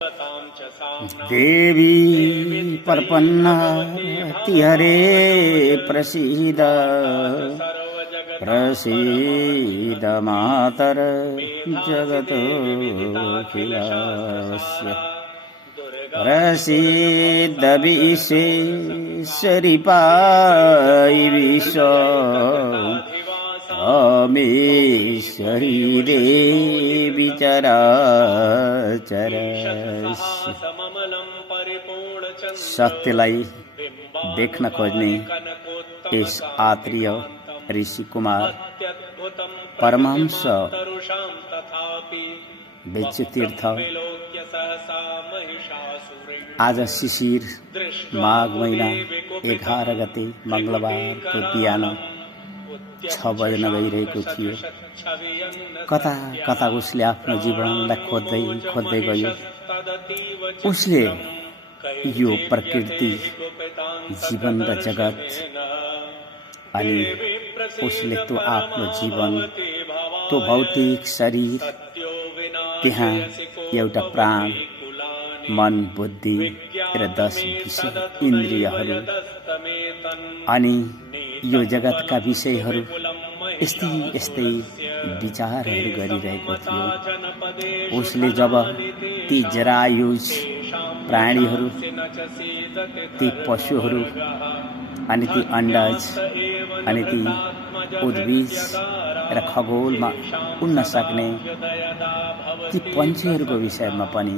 देवी प्रपन्नातिहरे प्रसीद प्रसीद मातर जगतोऽखिलस्य प्रसीद विश्वेश्वरी पायि विश्व अमेश्वरी देवी चराचरस्य। सत्यलाई देख्न खोज्ने यस आत्रीय ऋषि कुमार परमहंस बेच्युतीर्थ आज शिशिर माघ महिना 11 गते मंगलबारको बिहान 6 बज्न गइरहेको थियो। कता कता उसले आफ्नो जीवनलाई खोज्दै खोज्दै गयो। उसले यो प्रकृति जीवन र जगत अनि उसले त्यो आफ्नो जीवन त्यो भौतिक शरीर त्यहाँ एउटा प्राण मन बुद्धि र 10 विषय इन्द्रियहरू अनि यो जगतका विषयहरू यस्तै यस्तै विचारहरू गरिरहेको थियो। उसले जब ती जरायुज प्राणीहरू ती पशुहरू अनि ती अण्डज अनि ती उद्भिज र खगोलमा उड्न सक्ने ती पन्छीहरूको विषयमा पनि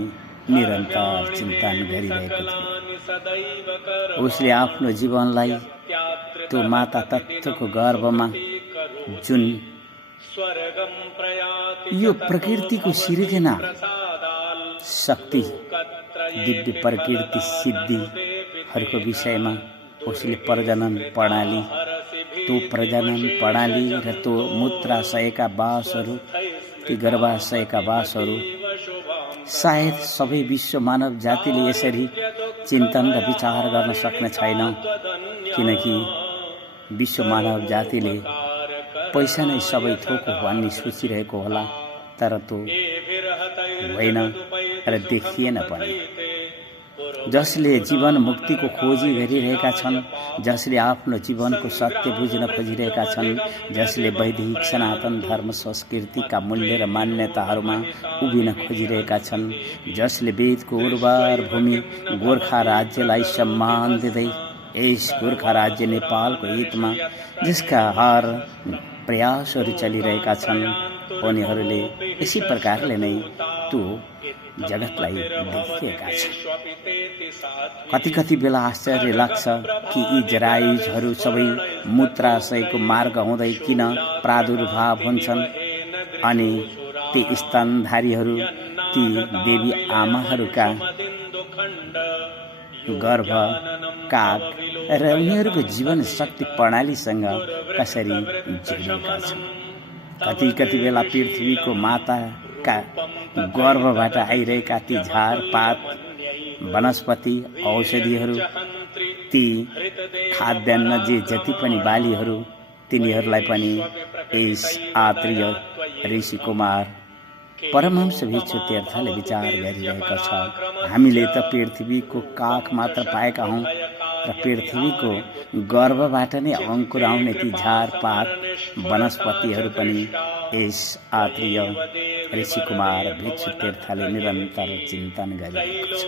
निरन्तर चिन्तन गरिरहेको थियो। उसले आफ्नो जीवनलाई त्यो माता तत्त्वको गर्भमा जुन यो प्रकृतिको सिर्जना शक्ति दिव्य प्रकृति सिद्धिहरूको विषयमा उसले प्रजनन प्रणाली त्यो प्रजनन प्रणाली र त्यो मूत्राशयका वासहरू ती गर्भाशयका वासहरू सायद सबै विश्व मानव जातिले यसरी चिन्तन र विचार गर्न सक्ने छैन, किनकि विश्व मानव जातिले पैसा नै सबै थोक हो भन्ने सोचिरहेको होला, तर त्यो होइन र देखिएन पनि। जसले जीवन मुक्तिको खोजी गरिरहेका छन्, जसले आफ्नो जीवनको सत्य बुझ्न खोजिरहेका छन्, जसले वैदिक सनातन धर्म संस्कृतिका मूल्य र मान्यताहरूमा उभिन खोजिरहेका छन्, जसले वेदको उर्वर भूमि गोर्खा राज्यलाई सम्मान दिँदै यस गोर्खा राज्य नेपालको हितमा जसका हर प्रयासहरू चलिरहेका छन्, उनीहरूले यसै प्रकारले नै त्यो जगतलाई देखिएका छन्। कति कति बेला आश्चर्य लाग्छ कि यी जरायुजहरू सबै मूत्राशयको मार्ग हुँदै किन प्रादुर्भाव हुन्छन् अनि ती स्तनधारीहरू ती देवी आमाहरूका गर्भ काग र उनीहरूको जीवन शक्ति प्रणालीसँग कसरी जोडिएका छन्। कति कति बेला पृथ्वीको माताका गर्भबाट आइरहेका ती झारपात वनस्पति औषधिहरू ती खाद्यान्न जे जति पनि बालीहरू तिनीहरूलाई पनि यस आत्रीय ऋषि कुमार परमहंस बेच्युतीर्थले विचार गरिरहेको छ। हामीले त पृथ्वीको काख मात्र पाएका हौं र पृथ्वीको गर्भबाट नै अंकुर आउने ती झारपात वनस्पतिहरू पनि यस आत्रीय ऋषि कुमार बेच्युतीर्थले निरन्तर चिन्तन गरिरहेको छ।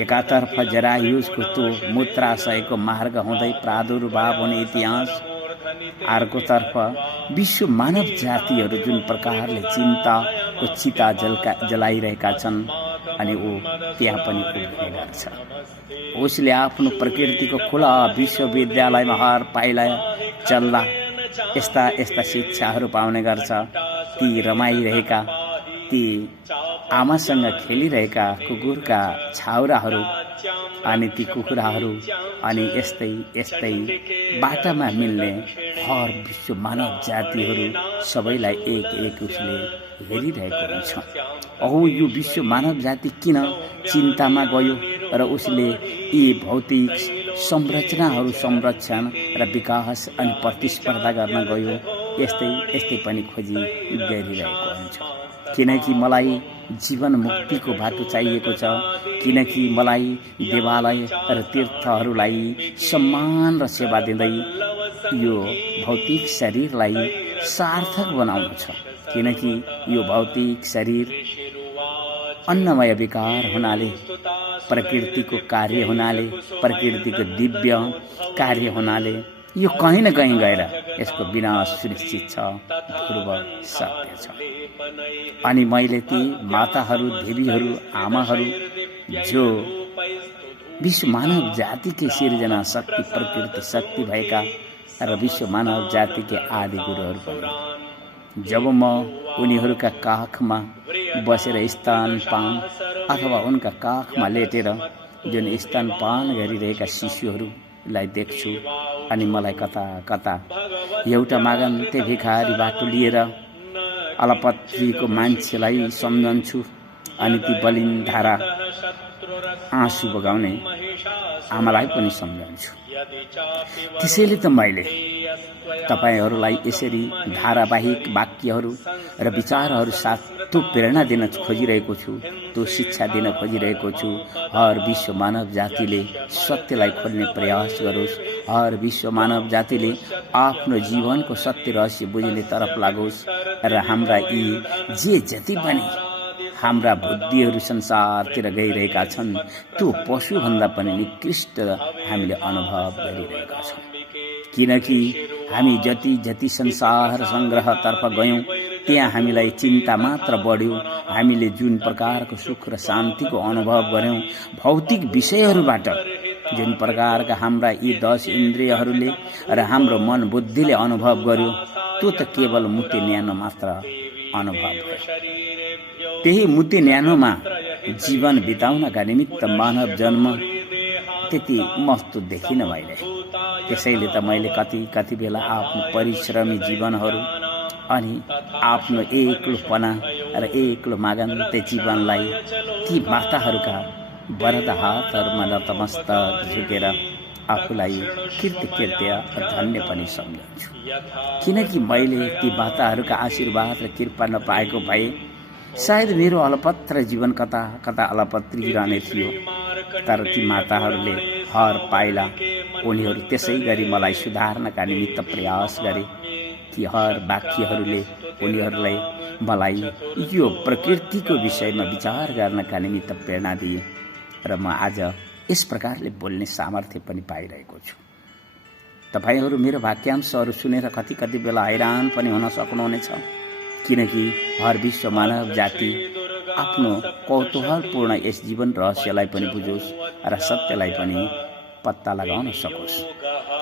एकातर्फ जरायुजको त्यो मूत्राशयको मार्ग हुँदै प्रादुर्भाव हुने इतिहास, अर्कोतर्फ विश्व मानव जातिहरू जुन प्रकारले चिन्ताको चिता जलाइरहेका छन् अनि ऊ त्यहाँ पनि उभिने गर्छ। उसले आफ्नो प्रकृतिको खुला विश्वविद्यालयमा हर पाइला चल्दा यस्ता यस्ता शिक्षाहरू पाउने गर्छ। ती रमाइरहेका ती आमासँग खेलिरहेका कुकुरका छाउराहरू अनि ती कुखुराहरू अनि यस्तै यस्तै बाटामा मिल्ने हर विश्व मानव जातिहरू सबैलाई एक एक उसले हेरिरहेको हुन्छ। औ यो विश्व मानव जाति किन चिन्तामा गयो र उसले यी भौतिक संरचनाहरू संरक्षण र विकास अनि प्रतिस्पर्धा गर्न गयो। यस्तै यस्तै पनि खोजी गरिरहेको हुन्छ। किनकि मलाई जीवन मुक्तिको बाटो चाहिएको छ, किनकि मलाई देवालय र तीर्थहरूलाई सम्मान र सेवा दिँदै यो भौतिक शरीरलाई सार्थक बनाउनु छ, किनकि यो भौतिक शरीर अन्नमय विकार हुनाले, प्रकृतिको कार्य हुनाले, प्रकृतिको दिव्य कार्य हुनाले यो कहीँ न कहीँ गएर यसको विनाश सुनिश्चित छ, ध्रुव सत्य छ। अनि मैले ती माताहरू, देवीहरू, आमाहरू जो विश्व मानव जातिकै सिर्जना शक्ति, प्रकृति शक्ति भएका र विश्व मानव जातिकै आदि गुरुहरू पनि, जब म उनीहरूका काखमा बसेर स्तनपान अथवा उनका काखमा लेटेर जुन स्तनपान गरिरहेका शिशुहरूलाई देख्छु, अनि मलाई कता कता एउटा मागन्ते भिखारी बाटो लिएर अलपत्रीको मान्छेलाई सम्झन्छु, अनि ती बलिन धारा आँसु बगाउने आमालाई पनि सम्झन्छु। त्यसैले त मैले तपाईहरूलाई यसरी धारावाहिक वाक्यहरू र विचारहरू साथ त्यो प्रेरणा दिन खोजिरहेको छु, त्यो शिक्षा दिन खोजिरहेको छु। हर विश्व मानव जातिले सत्यलाई खोज्ने प्रयास गरोस्, हर विश्व मानव जातिले आफ्नो जीवनको सत्य रहस्य बुझ्ने तरफ लागोस् र हाम्रा यी जे जति पनि हाम्रा बुद्धिहरू संसारतिर गइरहेका छन् त्यो पशुभन्दा पनि निकृष्ट हामीले अनुभव गरिरहेका छौँ, किनकि हामी जति जति संसार सङ्ग्रहतर्फ गयौँ त्यहाँ हामीलाई चिन्ता मात्र बढ्यो। हामीले जुन प्रकारको सुख र शान्तिको अनुभव गऱ्यौँ भौतिक विषयहरूबाट, जुन प्रकारका हाम्रा यी 10 इन्द्रियहरूले र हाम्रो मन बुद्धिले अनुभव गर्यो, त्यो त केवल मुटे न्यानो मात्र अनुभव भयो। त्यही मुटे न्यानोमा जीवन बिताउनका निमित्त मानव जन्म त्यति महत्त्व देखिन मैले। त्यसैले त मैले कति बेला आफ्नो परिश्रमी जीवनहरू अनि आफ्नो एक्लोपना र एक्लो मागन्ते जीवनलाई ती माताहरूका वरद हातहरूमा नतमस्तक झुकेर आफूलाई कृतज्ञ र धन्य पनि सम्झन्छु, किनकि मैले ती माताहरूका आशीर्वाद र कृपा नपाएको भए सायद मेरो अलपत्र जीवन कता कता अलपत्रिरहने थियो। तर ती माताहरूले हर पाइला उनीहरू त्यसै गरी मलाई सुधार्नका निमित्त प्रयास गरे। ती हर वाक्यहरूले उनीहरूलाई मलाई यो प्रकृतिको विषयमा विचार गर्नका निमित्त प्रेरणा दिए र म आज यस प्रकारले बोल्ने सामर्थ्य पनि पाइरहेको छु। तपाईहरू मेरो वाक्यांशहरू सुनेर कति बेला हैरान पनि हुन सक्नुहुनेछ, किनकि हर विश्व मानव जाति आफ्नो कौतूहलपूर्ण यस जीवन रहस्यलाई पनि बुझोस् र सत्यलाई पनि पत्ता लगाउन सकोस्।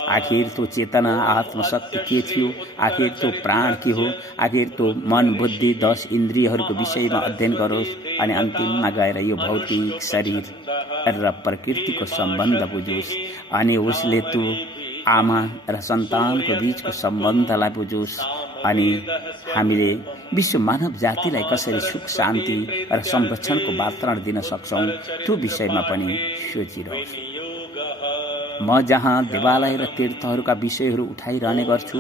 आखिर त्यो चेतना आत्मशक्ति के थियो, आखिर त्यो प्राण के हो, आखिर त्यो मन बुद्धि 10 इन्द्रियहरूको विषयमा अध्ययन गरोस् अनि अन्तिममा गएर यो भौतिक शरीर र प्रकृतिको सम्बन्ध बुझोस् अनि उसले त्यो आमा र सन्तानको बीचको सम्बन्धलाई बुझोस् अनि हामीले विश्व मानव जातिलाई कसरी सुख शान्ति र संरक्षणको वातावरण दिन सक्छौं त्यो विषयमा पनि सोचिरहोस्। म जहाँ देवालय र तीर्थहरूका विषयहरू उठाइरहने गर्छु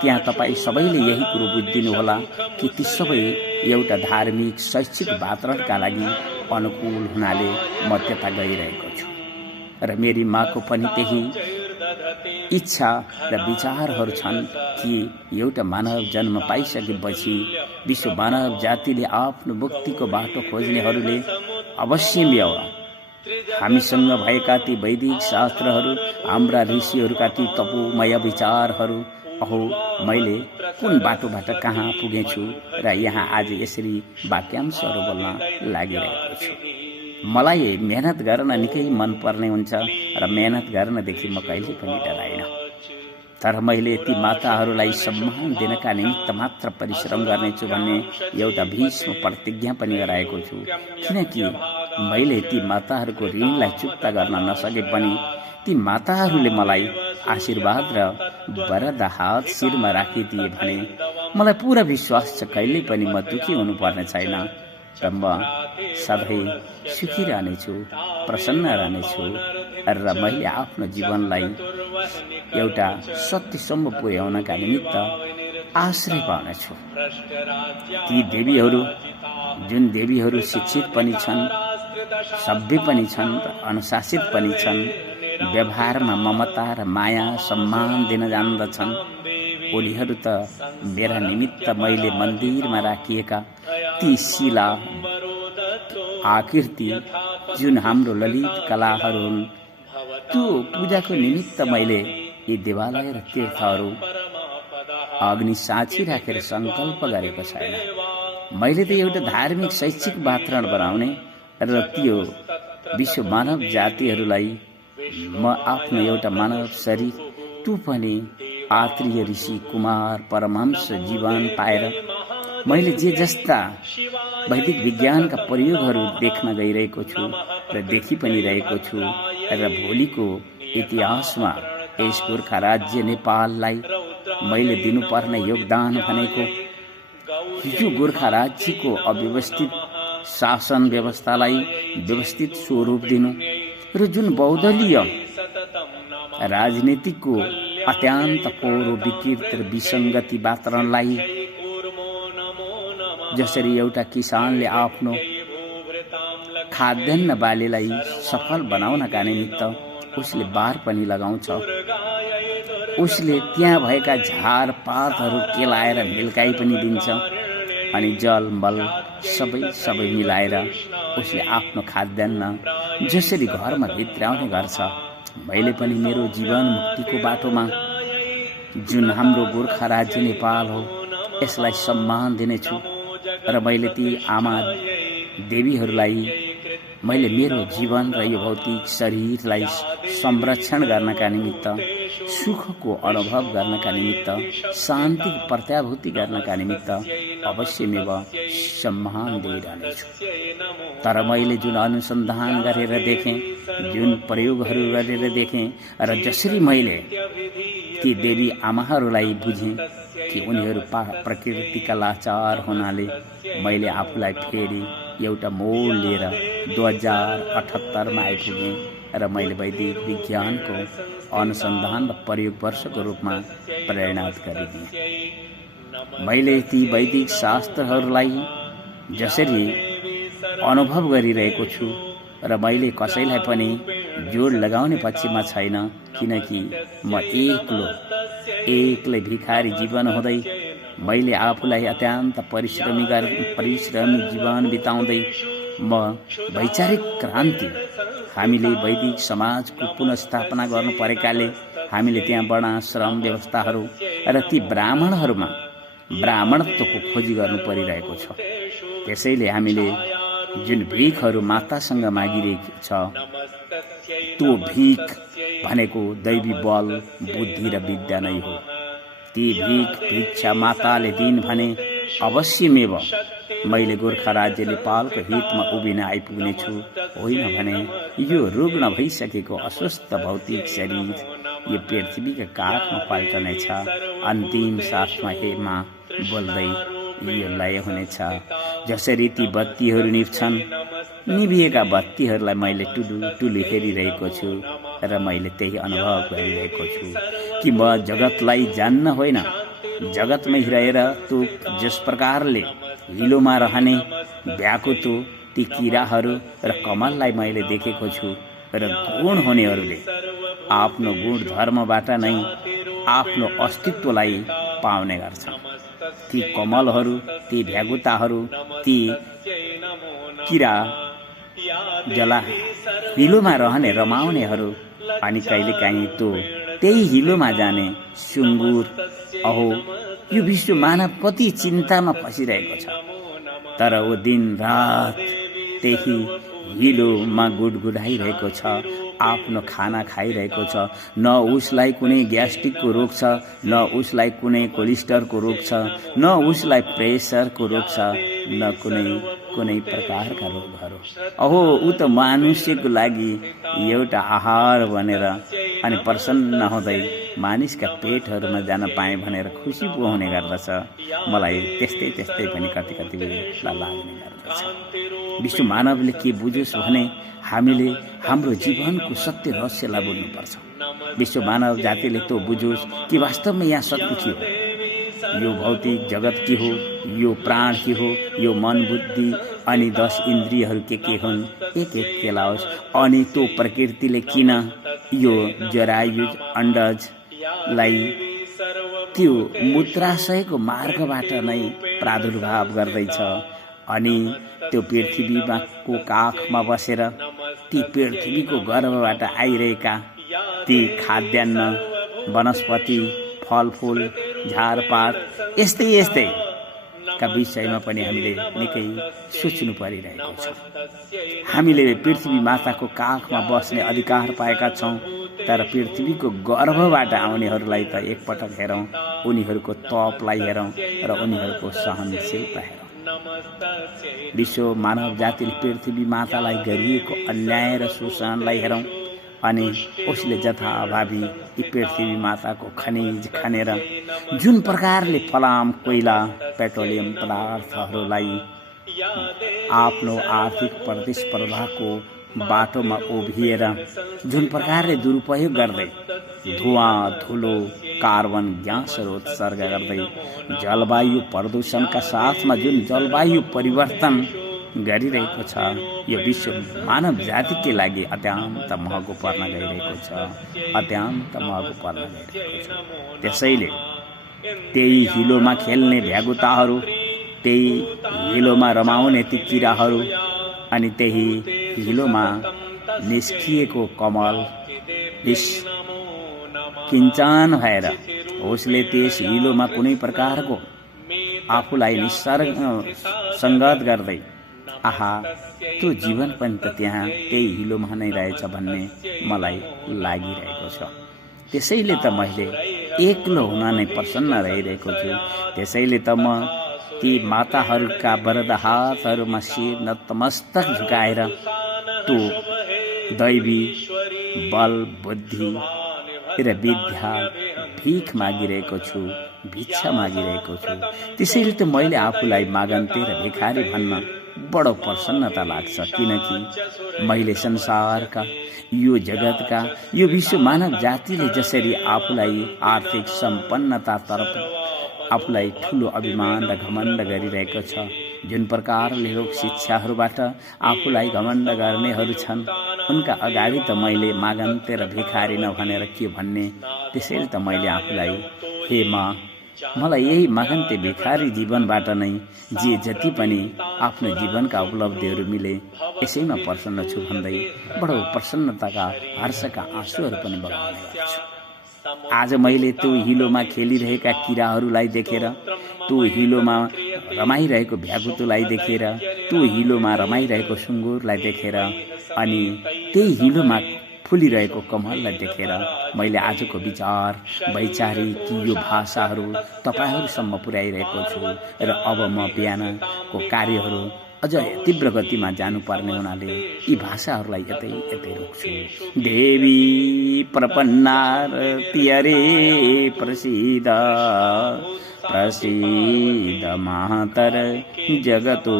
त्यहाँ तपाईँ सबैले यही कुरो बुझिदिनुहोला कि ती सबै एउटा धार्मिक शैक्षिक वातावरणका लागि अनुकूल हुनाले म त्यता गइरहेको छु र मेरी माको पनि त्यही इच्छा र विचारहरू छन् कि एउटा मानव जन्म पाइसकेपछि विश्व मानव जातिले आफ्नो मुक्तिको बाटो खोज्नेहरूले अवश्य हामीसँग भएका ती वैदिक शास्त्रहरू, हाम्रा ऋषिहरूका ती तपोमय विचारहरू, अहो मैले कुन बाटोबाट कहाँ पुगेछु र यहाँ आज यसरी वाक्यांशहरू बोल्न लागिरहेको छु। मलाई मेहनत गर्न निकै मन पर्ने हुन्छ र मेहनत गर्नदेखि म कहिले पनि डराइन। तर मैले ती माताहरूलाई सम्मान दिनका निमित्त मात्र परिश्रम गर्नेछु भन्ने एउटा भीष्म प्रतिज्ञा पनि गराएको छु, किनकि मैले ती माताहरूको ऋणलाई चुक्ता गर्न नसके पनि ती माताहरूले मलाई आशीर्वाद र वरद हात शिरमा राखिदिए भने मलाई पूरा विश्वास छ कहिले पनि म दुखी हुनुपर्ने छैन र म सधैँ सुखी रहनेछु, प्रसन्न रहनेछु र मैले आफ्नो जीवनलाई एउटा सत्यसम्म पुर्याउनका निमित्त आश्रय पाउनेछु। ती देवीहरू जुन देवीहरू शिक्षित पनि छन्, सभ्य पनि छन् र अनुशासित पनि छन्, व्यवहारमा ममता र माया सम्मान दिन जान्दछन्, उनीहरू त मेरा निमित्त मैले मन्दिरमा राखिएका ती शिला आकृति जुन हाम्रो ललित कलाहरू हुन्, त्यो पूजाको निमित्त मैले यी देवालय र तीर्थहरू अग्नि साक्षी राखेर संकल्प गरेको छैन। मैले त एउटा धार्मिक शैक्षिक वातावरण बनाउने र त्यो विश्व मानव जातिहरूलाई म आफ्नो एउटा मानव शरीर, त्यो पनि आत्रीय ऋषि कुमार परमहंस जीवन पाएर मैले जे जस्ता वैदिक विज्ञानका प्रयोगहरू देख्न गइरहेको छु र देखि पनि रहेको छु र भोलिको इतिहासमा यस गोर्खा राज्य नेपाललाई मैले दिनुपर्ने योगदान भनेको यो गोर्खा राज्यको अव्यवस्थित शासन व्यवस्थालाई व्यवस्थित स्वरूप दिनु र जुन बहुदलीय राजनीतिको अत्यन्त पोरो विकृत र विसङ्गति वातावरणलाई, जसरी एउटा किसानले आफ्नो खाद्यान्न बालीलाई सफल बनाउनका निमित्त उसले बार पनि लगाउँछ, उसले त्यहाँ भएका झारपातहरू केलाएर मिल्काइ पनि दिन्छ अनि जल मल सबै मिलाएर उसले आफ्नो खाद्यान्न जसरी घरमा भित्राउने गर्छ, मैले पनि मेरो जीवन मुक्तिको बाटोमा जुन हाम्रो गोर्खा राज्य नेपाल हो यसलाई सम्मान दिनेछु र मैले ती आमा देवीहरूलाई मैले मेरो जीवन र यो भौतिक शरीरलाई संरक्षण गर्नका निमित्त, सुखको अनुभव गर्नका निमित्त, शान्तिको प्रत्याभूति गर्नका निमित्त अवश्यमेव सम्मान दिइरहनेछु। तर मैले जुन अनुसन्धान गरेर देखेँ, जुन प्रयोगहरू गरेर देखेँ र जसरी मैले ती देवी आमाहरूलाई बुझेँ कि उनीहरू प्रकृतिका लाचार हुनाले मैले आफूलाई फेरि एउटा मोड लिएर 2078 आइपुगेँ र मैले वैदिक विज्ञानको अनुसन्धान र प्रयोग वर्षको रूपमा परिणत गरिदिएँ। मैले ती वैदिक शास्त्रहरूलाई जसरी अनुभव गरिरहेको छु र मैले कसैलाई पनि जोड लगाउने पक्षमा छैन, किनकि म एक्लै भिखारी जीवन हुँदै मैले आफूलाई अत्यन्त परिश्रमी जीवन बिताउँदै म वैचारिक क्रान्ति, हामीले वैदिक समाजको पुनर्स्थापना गर्नु परेकाले हामीले त्यहाँ वर्णाश्रम व्यवस्थाहरू र ती ब्राह्मणहरूमा ब्राह्मणत्वको खोजी गर्नु परिरहेको छ। त्यसैले हामीले जुन भिखहरू मातासँग मागिरहेको छ, त्यो भिख भनेको दैवी बल, बुद्धि र विद्या नै हो। ती भिख भिक्षा माताले दिन् भने अवश्यमेव मैले गोर्खा राज्य नेपालको हितमा उभिन आइपुग्नेछु, होइन भने यो रुग्ण भइसकेको अस्वस्थ भौतिक शरीर यो पृथ्वीका काखमा पल्टनेछ। अन्तिम सासमा हेमा बोल्दै यो लय हुनेछ। जसरी ती बत्तीहरू निभ्छन्, निभिएका बत्तीहरूलाई मैले टुलु हेरिरहेको छु र मैले त्यही अनुभव गरिरहेको छु कि म जगतलाई जान्न होइन, जगतमै रहेर त्यो जस प्रकारले हिलोमा रहने भ्याकुतो ती किराहरू र कमललाई मैले देखेको छु र गुण हुनेहरूले आफ्नो गुण धर्मबाट नै आफ्नो अस्तित्वलाई पाउने गर्छन्। ती कमलहरू, ती भ्यागुताहरू, ती किरा जला हिलोमा रहने रमाउनेहरू अनि कहिलेकाहीँ त्यही हिलोमा जाने सुँगुर। अहो, यो विश्व मानव कति चिन्तामा फसिरहेको छ, तर वो दिन रात त्यही हिलोमा गुडगुडाइरहेको छ, आफ्नो खाना खाइरहेको छ। न उसलाई कुनै ग्यास्ट्रिकको रोग छ, न उसलाई कुनै कोलेस्ट्रलको रोग छ, न उसलाई प्रेसरको रोग छ, न कुनै प्रकारका रोगहरू। अहो, ऊ त मनुष्यको लागि एउटा आहार बनेर अनि प्रसन्न हुँदै मानिसका पेटहरूमा जान पाएँ भनेर खुसी पो हुने गर्दछ। मलाई त्यस्तै पनि कति बेला लाग्ने गर्दछ। विश्व मानवले के बुझोस् भने हामीले हाम्रो जीवनको सत्य रहस्यलाई बुझ्नुपर्छ। विश्व मानव जातिले त्यो बुझोस् कि वास्तवमा यहाँ सत्य के हो। यो भौतिक जगत के हो, यो प्राण के हो, यो मन बुद्धि अनि 10 इन्द्रियहरू के हुन् एक केलाओस्। अनि त्यो प्रकृतिले किन यो जरायुज अण्डजलाई त्यो मूत्राशयको मार्गबाट नै प्रादुर्भाव गर्दैछ। अनि त्यो पृथ्वीमा को काखमा बसेर ती पृथ्वीको गर्भबाट आइरहेका ती खाद्यान्न, वनस्पति, फलफूल, झारपात यस्तै का विषयमा पनि हामीले निकै सोच्नु परिरहेको छ। हामीले पृथ्वी माताको काखमा बस्ने अधिकार पाएका छौँ, तर पृथ्वीको गर्भबाट आउनेहरूलाई त एकपटक हेरौँ, उनीहरूको तपलाई हेरौँ र उनीहरूको सहनशीलता हेरौँ। विश्व मानव जातिले पृथ्वी मातालाई गरिएको अन्याय र शोषणलाई हेरौँ अनि उसले जथाभावी यी पृथ्वी माताको खनिज खनेर जुन प्रकारले फलाम, कोइला, पेट्रोलियम पदार्थहरूलाई आफ्नो आर्थिक प्रतिस्पर्धाको बाटोमा उभिएर जुन प्रकारले दुरुपयोग गर्दै धुवा, धुलो, कार्बन ग्यासहरू उत्सर्ग गर्दै जलवायु प्रदूषणका साथमा जुन जलवायु परिवर्तन गरिरहेको छ, यो विश्व मानव जातिकै लागि अत्यन्त महँगो पर्न गइरहेको छ, अत्यन्त महँगो पर्न गइरहेको छ। त्यसैले त्यही हिलोमा खेल्ने भ्यागुताहरू, त्यही हिलोमा रमाउने ती किराहरू अनि त्यही हिलोमा निस्किएको कमल किञ्चन भएर उसले त्यस हिलोमा कुनै प्रकारको आफूलाई सङ्गत गर्दै आहा त्यो जीवन पनि त त्यहाँ त्यही हिलोमा नै रहेछ भन्ने मलाई लागिरहेको छ। त्यसैले त मैले एक्लो हुन नै प्रसन्न रहिरहेको छु। त्यसैले त म ती माताहरूका वरद हातहरूमा शिर नतमस्तक झुकाएर त्यो दैवी बल, बुद्धि र विद्या भीख मागिरहेको छु, भिक्षा मागिरहेको छु। त्यसैले त मैले आफूलाई मागन्ते र भिखारी भन्न बडो प्रसन्नता लाग्छ, किनकि मैले संसारका, यो जगतका, यो विश्व मानव जातिले जसरी आफूलाई आर्थिक सम्पन्नतातर्फ आफूलाई ठुलो अभिमान र घमण्ड गरिरहेको छ, जुन प्रकारले लोक शिक्षाहरूबाट आफूलाई घमण्ड गर्नेहरू छन्, उनका अगाडि त मैले मागन्ते र भिखारी नभनेर के भन्ने। त्यसैले त मैले आफूलाई हे माँ, मलाई यही मागन्ते भिखारी जीवनबाट नै जे जति पनि आफ्नो जीवनका उपलब्धिहरू मिले यसैमा प्रसन्न छु भन्दै बडो प्रसन्नताका हर्षका आँसुहरू पनि बगाउने गर्छु। आज मैले त्यो हिलोमा खेलिरहेका किराहरूलाई देखेर, त्यो हिलोमा रमाइरहेको भ्यागुतुलाई देखेर, त्यो हिलोमा रमाइरहेको सुँगुरलाई देखेर अनि त्यही हिलोमा फुलिरहेको कमललाई देखेर मैले आजको विचार वैचारिक यो भाषाहरू तपाईहरूसम्म पुर्याइरहेको छु। र अब म बिहानको कार्यहरू अझ तीव्र गतिमा जानुपर्ने हुनाले यी भाषाहरूलाई यतै रोक्छु। देवी प्रपन्नार्तिहरे प्रसीद प्रसीद मातर जगतोऽखिलस्य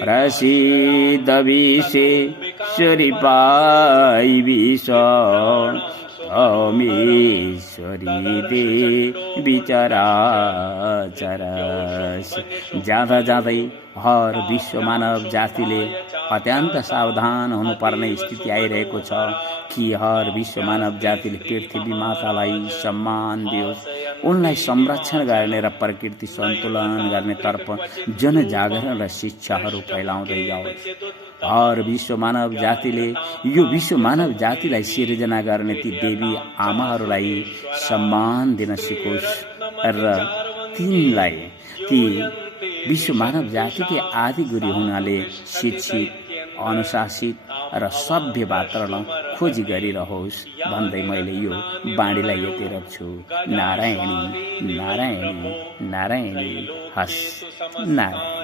प्रसीद विश्वेश्वरी पाई विश्व अमेश्वरी देवी चराचरस्य। जाँदा जाँदै हर विश्व मानव जातिले अत्यन्त सावधान हुनुपर्ने स्थिति आइरहेको छ कि हर विश्व मानव जातिले पृथ्वी मातालाई सम्मान दियोस्, उनलाई संरक्षण गर्ने र प्रकृति सन्तुलन गर्नेतर्फ जनजागरण र शिक्षाहरू फैलाउँदै जाओस्। हर विश्व मानव जातिले यो विश्व मानव जातिलाई सिर्जना गर्ने ती देवी आमाहरूलाई सम्मान दिन सिकोस् र तिनलाई ती विश्व मानव जातिकै आदि गुरु हुनाले शिक्षित, अनुशासित र सभ्य वातावरण खोजी गरिरहोस् भन्दै मैले यो बाणीलाई यतै राख्छु। नारायणी नारायणी नारायणी हस् नारायण।